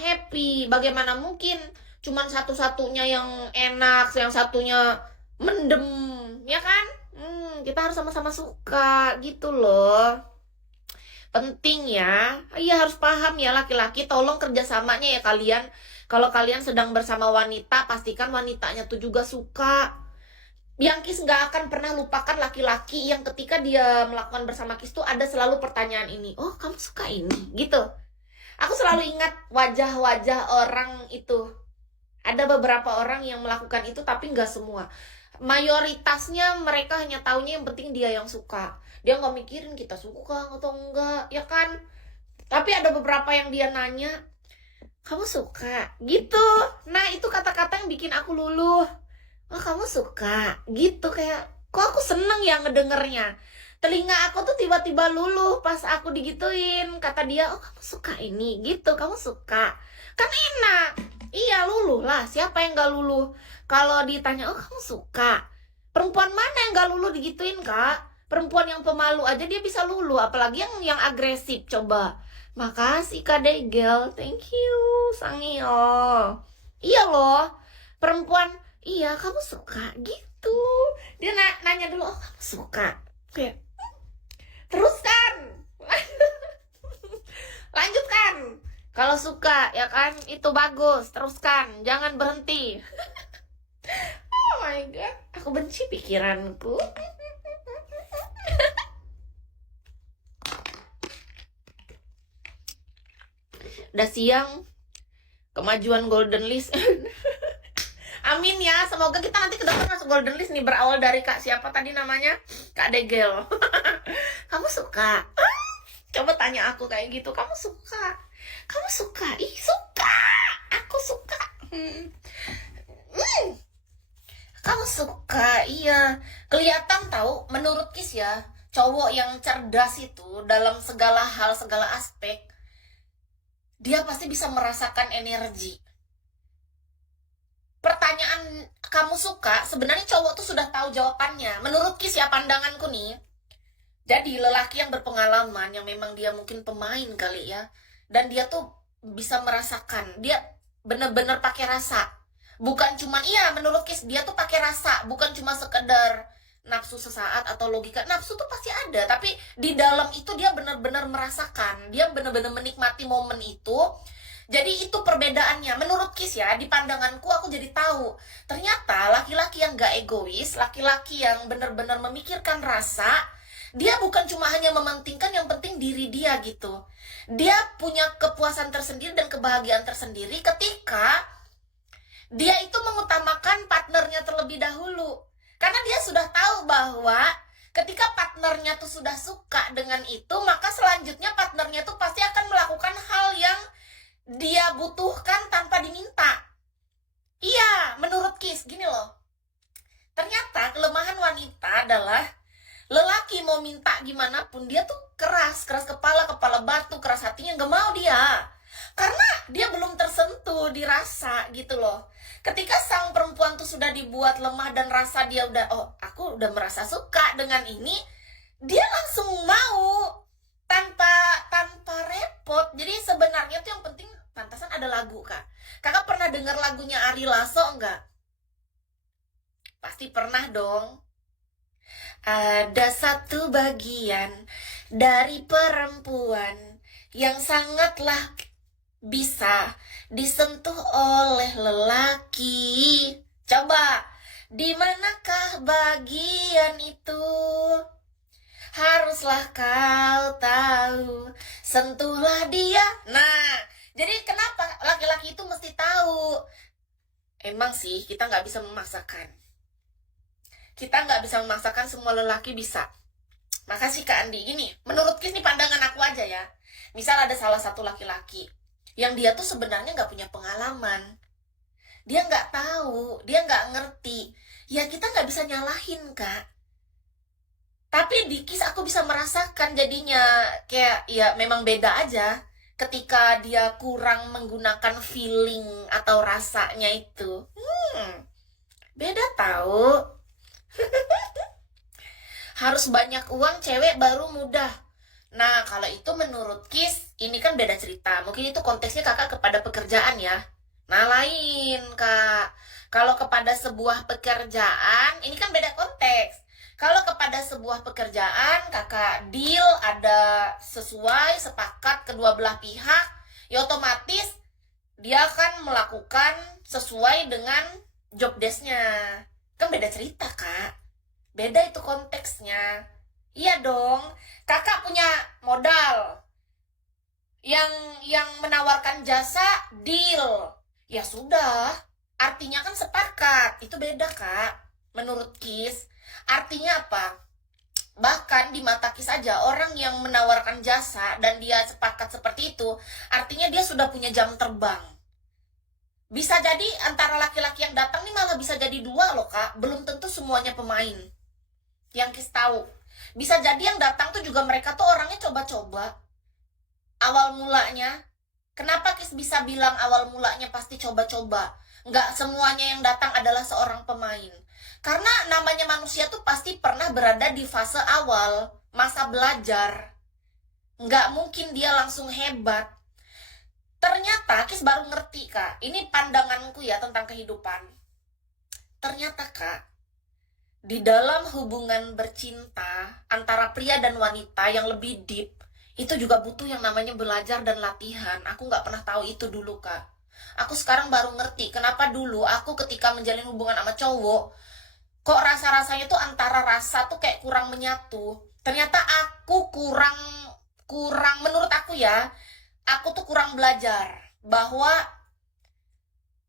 happy. Bagaimana mungkin cuman satu-satunya yang enak, yang satunya mendem, ya kan? Kita harus sama-sama suka gitu loh. Penting ya. Iya, harus paham ya laki-laki, tolong kerjasamanya ya kalian. Kalau kalian sedang bersama wanita, pastikan wanitanya tuh juga suka. Yang Kis nggak akan pernah lupakan laki-laki yang ketika dia melakukan bersama Kis tuh ada selalu pertanyaan ini. Oh, kamu suka ini? Gitu. Aku selalu ingat wajah-wajah orang itu. Ada beberapa orang yang melakukan itu tapi nggak semua. Mayoritasnya mereka hanya taunya yang penting dia yang suka. Dia nggak mikirin kita suka atau enggak, ya kan? Tapi ada beberapa yang dia nanya, kamu suka? Gitu. Nah, itu kata-kata yang bikin aku luluh. Oh, kamu suka? Gitu, kayak, kok aku seneng ya ngedengernya. Telinga aku tuh tiba-tiba luluh pas aku digituin. Kata dia, oh kamu suka ini? Gitu, kamu suka? Kan enak. Iya, luluh lah. Siapa yang gak luluh? Kalau ditanya, oh kamu suka? Perempuan mana yang gak luluh digituin, Kak? Perempuan yang pemalu aja dia bisa luluh. Apalagi yang agresif, coba. Makasih, Kak Degel. Thank you, Sangyo. Iya loh. Perempuan, iya kamu suka? Gitu. Dia nanya dulu, oh kamu suka? Kayak, teruskan. Lanjutkan. Kalau suka ya kan itu bagus, teruskan, jangan berhenti. Oh my god, aku benci pikiranku. Udah siang, kemajuan golden list. Amin ya, semoga kita nanti ke depan masuk golden list nih. Berawal dari Kak siapa tadi namanya? Kak Degel. Kamu suka? Coba tanya aku kayak gitu, kamu suka? Kamu suka? Ih, suka. Aku suka. Kamu suka? Iya. Kelihatan tahu menurut Kis ya, cowok yang cerdas itu dalam segala hal, segala aspek, dia pasti bisa merasakan energi. Pertanyaan kamu suka, sebenarnya cowok tuh sudah tahu jawabannya. Menurut Kis ya, pandanganku nih. Jadi lelaki yang berpengalaman, yang memang dia mungkin pemain kali ya, dan dia tuh bisa merasakan, dia bener-bener pakai rasa. Bukan cuman, iya menurut Kis, dia tuh pakai rasa, bukan cuma sekedar nafsu sesaat atau logika. Nafsu tuh pasti ada, tapi di dalam itu dia bener-bener merasakan, dia bener-bener menikmati momen itu. Jadi itu perbedaannya. Menurut Kis ya, di pandanganku aku jadi tahu. Ternyata laki-laki yang gak egois, laki-laki yang bener-bener memikirkan rasa, dia bukan cuma hanya mementingkan yang penting diri dia gitu. Dia punya kepuasan tersendiri dan kebahagiaan tersendiri ketika dia itu mengutamakan partnernya terlebih dahulu. Karena dia sudah tahu bahwa ketika partnernya tuh sudah suka dengan itu, maka selanjutnya partnernya tuh pasti akan melakukan hal yang dia butuhkan tanpa diminta. Iya, menurut Kis, gini loh. Ternyata kelemahan wanita adalah lelaki mau minta gimana pun dia tuh keras kepala, kepala batu, keras hatinya, nggak mau dia. Karena dia belum tersentuh dirasa gitu loh. Ketika sang perempuan tuh sudah dibuat lemah dan rasa dia udah, oh aku udah merasa suka dengan ini, dia langsung mau tanpa repot. Jadi sebenarnya tuh yang penting pantasan ada lagu, Kak. Kakak pernah dengar lagunya Ari Lasso enggak? Pasti pernah dong. Ada satu bagian dari perempuan yang sangatlah bisa disentuh oleh lelaki. Coba, di manakah bagian itu? Haruslah kau tahu, sentuhlah dia. Nah, jadi kenapa laki-laki itu mesti tahu? Emang sih kita nggak bisa memaksakan. Kita nggak bisa memaksakan, semua lelaki bisa. Makasih Kak Andi. Gini, menurut Kis nih pandangan aku aja ya. Misal ada salah satu laki-laki yang dia tuh sebenarnya nggak punya pengalaman. Dia nggak tahu, dia nggak ngerti. Ya kita nggak bisa nyalahin, Kak. Tapi di Kis aku bisa merasakan jadinya kayak ya memang beda aja. Ketika dia kurang menggunakan feeling atau rasanya itu. Beda tahu. Harus banyak uang cewek baru mudah. Nah, kalau itu menurut Kis, ini kan beda cerita. Mungkin itu konteksnya kakak kepada pekerjaan ya. Nah, lain, Kak. Kalau kepada sebuah pekerjaan, ini kan beda konteks. Kalau kepada sebuah pekerjaan, kakak deal, ada sesuai, sepakat kedua belah pihak, ya otomatis dia akan melakukan sesuai dengan job desk-nya. Kan beda cerita, Kak. Beda itu konteksnya. Iya dong. Kakak punya modal, yang menawarkan jasa deal. Ya sudah, artinya kan sepakat. Itu beda, Kak. Menurut Kis, artinya apa? Bahkan di mata Kis aja, orang yang menawarkan jasa dan dia sepakat seperti itu, artinya dia sudah punya jam terbang. Bisa jadi antara laki-laki yang datang nih malah bisa jadi dua loh, Kak. Belum tentu semuanya pemain. Yang Kis tahu. Bisa jadi yang datang tuh juga mereka tuh orangnya coba-coba. Awal mulanya, kenapa Kis bisa bilang awal mulanya pasti coba-coba? Nggak semuanya yang datang adalah seorang pemain. Karena namanya manusia tuh pasti pernah berada di fase awal, masa belajar. Nggak mungkin dia langsung hebat. Ternyata Kis baru ngerti, Kak. Ini pandanganku ya tentang kehidupan. Ternyata, Kak, di dalam hubungan bercinta antara pria dan wanita yang lebih deep, itu juga butuh yang namanya belajar dan latihan. Aku nggak pernah tahu itu dulu, Kak. Aku sekarang baru ngerti kenapa dulu aku ketika menjalin hubungan sama cowok, kok rasa-rasanya tuh antara rasa tuh kayak kurang menyatu. Ternyata aku kurang menurut aku ya, aku tuh kurang belajar bahwa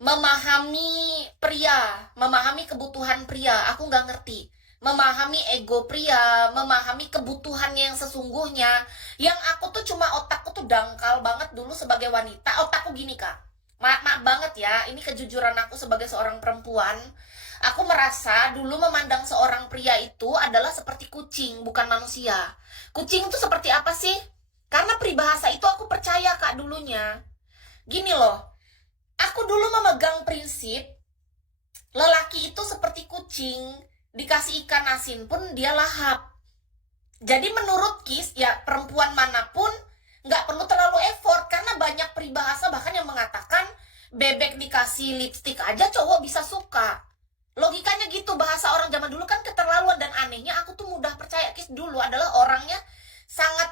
memahami pria, memahami kebutuhan pria, aku nggak ngerti. Memahami ego pria, memahami kebutuhannya yang sesungguhnya. Yang aku tuh cuma otakku tuh dangkal banget dulu sebagai wanita. Otakku gini, Kak. Maaf banget ya, ini kejujuran aku sebagai seorang perempuan. Aku merasa dulu memandang seorang pria itu adalah seperti kucing, bukan manusia. Kucing itu seperti apa sih? Karena peribahasa itu aku percaya, Kak, dulunya. Gini loh, aku dulu memegang prinsip, lelaki itu seperti kucing, dikasih ikan asin pun dia lahap. Jadi menurut Kis, ya perempuan manapun nggak perlu terlalu effort, karena banyak peribahasa bahkan yang mengatakan bebek dikasih lipstick aja cowok bisa suka. Logikanya gitu, bahasa orang zaman dulu kan keterlaluan. Dan anehnya aku tuh mudah percaya. Kis dulu adalah orangnya sangat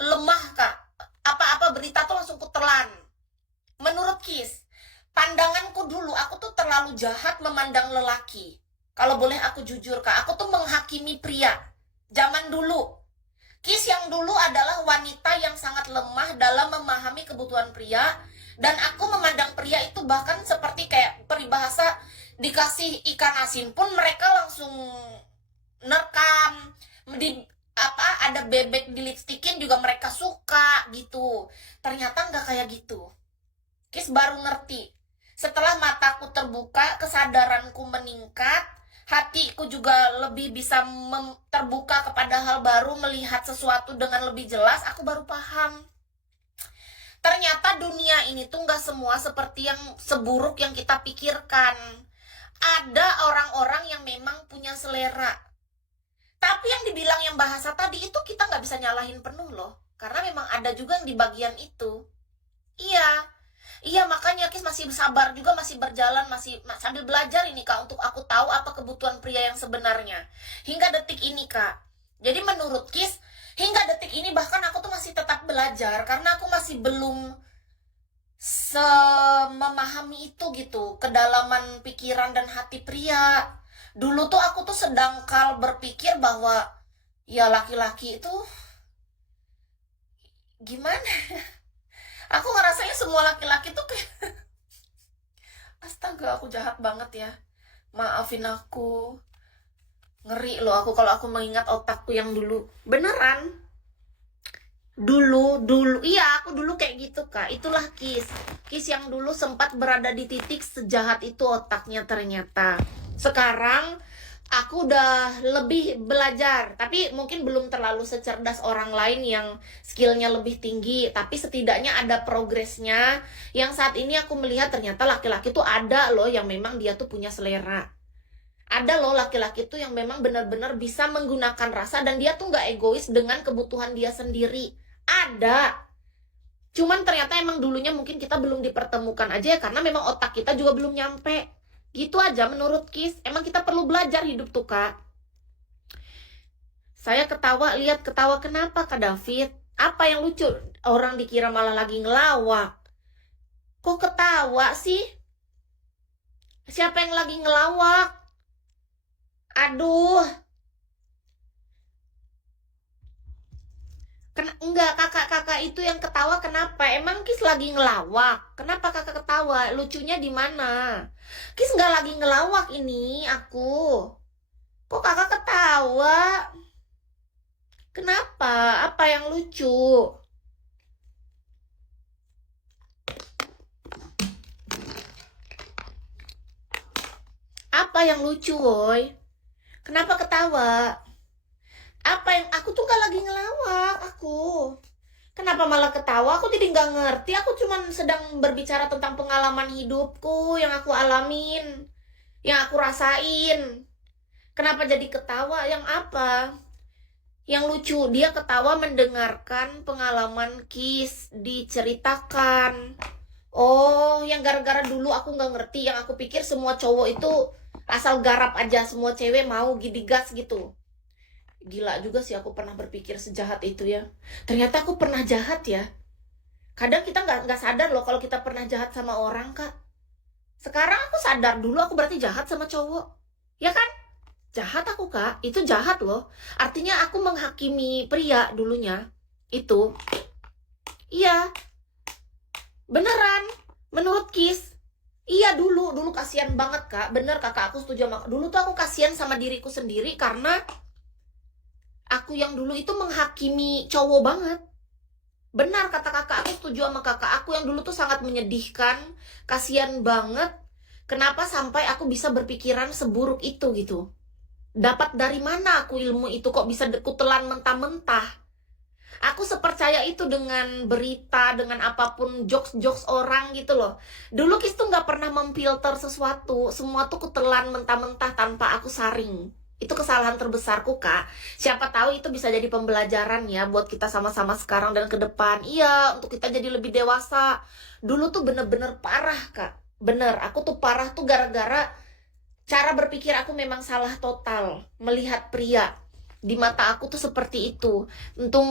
lemah, Kak. Apa-apa berita tuh langsung kutelan. Menurut Kis, pandanganku dulu, aku tuh terlalu jahat memandang lelaki. Kalau boleh aku jujur, Kak, aku tuh menghakimi pria. Zaman dulu. Kis yang dulu adalah wanita yang sangat lemah dalam memahami kebutuhan pria. Dan aku memandang pria itu bahkan seperti kayak peribahasa, dikasih ikan asin pun mereka langsung nerekam. Ada bebek dilipstikin juga mereka suka gitu. Ternyata nggak kayak gitu. Kis baru ngerti. Setelah mataku terbuka, kesadaranku meningkat, hatiku juga lebih bisa terbuka kepada hal baru, melihat sesuatu dengan lebih jelas, aku baru paham. Ternyata dunia ini tuh nggak semua seperti yang seburuk yang kita pikirkan. Ada orang-orang yang memang punya selera. Tapi yang dibilang yang bahasa tadi itu kita nggak bisa nyalahin penuh loh. Karena memang ada juga yang di bagian itu. Iya, makanya Kis masih sabar juga, masih berjalan, masih sambil belajar ini, Kak, untuk aku tahu apa kebutuhan pria yang sebenarnya. Hingga detik ini, Kak. Jadi menurut Kis, hingga detik ini bahkan aku tuh masih tetap belajar. Karena aku masih belum memahami itu gitu, kedalaman pikiran dan hati pria. Dulu tuh aku tuh sedangkal berpikir bahwa ya laki-laki itu gimana? Aku ngerasanya semua laki-laki tuh kayak astaga, aku jahat banget ya. Maafin aku. Ngeri loh aku kalau aku mengingat otakku yang dulu. Beneran. Dulu. Iya, aku dulu kayak gitu, Kak. Itulah Kis. Kis yang dulu sempat berada di titik sejahat itu otaknya ternyata. Sekarang aku udah lebih belajar, tapi mungkin belum terlalu secerdas orang lain yang skillnya lebih tinggi, tapi setidaknya ada progresnya. Yang saat ini aku melihat ternyata laki-laki tuh ada loh yang memang dia tuh punya selera. Ada loh laki-laki tuh yang memang benar-benar bisa menggunakan rasa dan dia tuh nggak egois dengan kebutuhan dia sendiri. Ada. Cuman ternyata emang dulunya mungkin kita belum dipertemukan aja ya, karena memang otak kita juga belum nyampe. Gitu aja menurut Kis. Emang kita perlu belajar hidup tuh, Kak. Saya ketawa, lihat ketawa. Kenapa, Kak David? Apa yang lucu? Orang dikira malah lagi ngelawak. Kok ketawa sih? Siapa yang lagi ngelawak? Aduh. Enggak, kakak-kakak itu yang ketawa kenapa? Emang Kis lagi ngelawak? Kenapa kakak ketawa? Lucunya di mana? Kis nggak lagi ngelawak ini, aku. Kok kakak ketawa? Kenapa? Apa yang lucu? Apa yang lucu, woi? Kenapa ketawa? Apa yang aku tuh gak lagi ngelawak, aku. Kenapa malah ketawa? Aku jadi nggak ngerti. Aku cuman sedang berbicara tentang pengalaman hidupku yang aku alamin, yang aku rasain. Kenapa jadi ketawa? Yang apa? Yang lucu, dia ketawa mendengarkan pengalaman Kis diceritakan. Oh, yang gara-gara dulu aku nggak ngerti, yang aku pikir semua cowok itu asal garap aja, semua cewek mau gidigas gitu. Gila juga sih aku pernah berpikir sejahat itu ya. Ternyata aku pernah jahat ya. Kadang kita nggak sadar loh kalau kita pernah jahat sama orang, Kak. Sekarang aku sadar, dulu aku berarti jahat sama cowok. Ya kan? Jahat aku, Kak. Itu jahat loh. Artinya aku menghakimi pria dulunya. Itu. Iya. Beneran. Menurut Kis. Iya dulu kasihan banget, Kak. Bener, kakak aku setuju sama. Dulu tuh aku kasihan sama diriku sendiri karena aku yang dulu itu menghakimi cowok banget. Benar kata kakak, aku setuju sama kakak. Aku yang dulu tuh sangat menyedihkan, kasihan banget. Kenapa sampai aku bisa berpikiran seburuk itu gitu? Dapat dari mana aku ilmu itu kok bisa kutelan mentah-mentah? Aku sepercaya itu dengan berita, dengan apapun jokes-jokes orang gitu loh. Dulu Kis tuh nggak pernah memfilter sesuatu, semua tuh kutelan mentah-mentah tanpa aku saring. Itu kesalahan terbesarku, Kak. Siapa tahu itu bisa jadi pembelajaran ya buat kita sama-sama sekarang dan ke depan. Iya, untuk kita jadi lebih dewasa. Dulu tuh bener-bener parah, Kak. Bener, aku tuh parah tuh gara-gara cara berpikir aku memang salah total. Melihat pria di mata aku tuh seperti itu. Untung